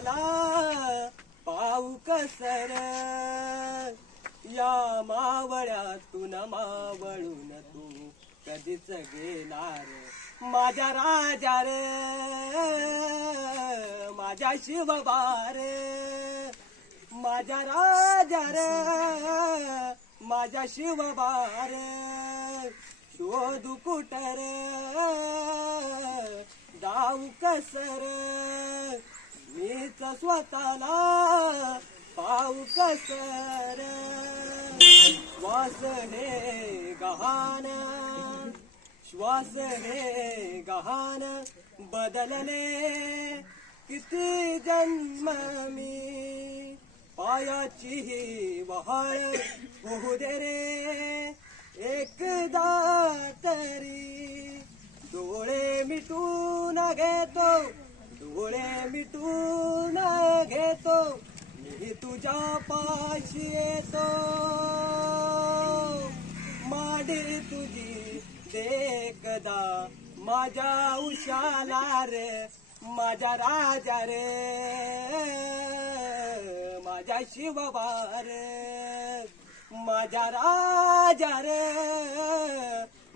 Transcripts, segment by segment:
स्वतःला पाहू कसर, या मावळ्यातून मावळून तू कधीच गेला रे माझ्या राजा रे, माझ्या शिवबा रे, माझ्या राजा रे, माझ्या शिवबा रे, शोधू कुठं रे जाऊ कसर, मीच स्वतःला पाहू कसर, श्वास हे गहाण, श्वास हे गहाण, बदलले किती जन्म मी, पायाची ही वहाळ होऊ दे रे एकदा तरी, डोळे मिटून घेतो, डोळे मिटून घेतो, मी तुझ्या पाशी येतो, माडी तुझी देखदा माझ्या उशाला रे, माझ्या राजा रे, माझ्या शिवबा रे, माझ्या राजा रे,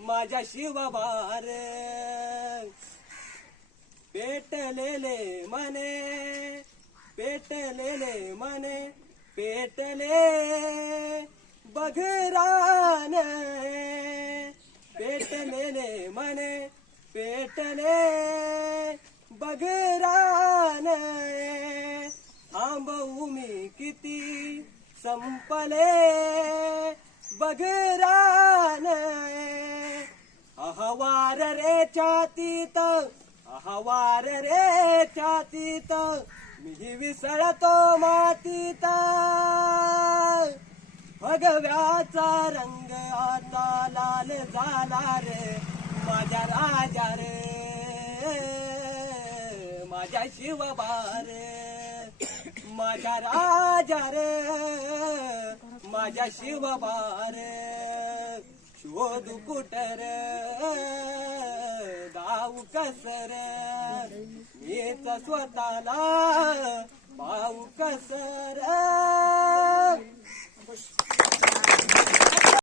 माझ्या शिवबा रे, पेटलेले मने, पेटलेले मने, पेटले बघरान, पेटलेले मने, पेटले बघरान, थांबवू मी किती संपले बघरान, अहवार रे छातीत, अहवार रे छातीत, मी विसळतो मातीत, भगव्याचा रंग आता लाल झाला रे माझ्या राजा रे, माझ्या शिवबा रे, माझ्या राजा रे, माझ्या शिवबा रे, शोधू कुठं रे जाऊ कसर, मीच स्वतःला पाहू कसर.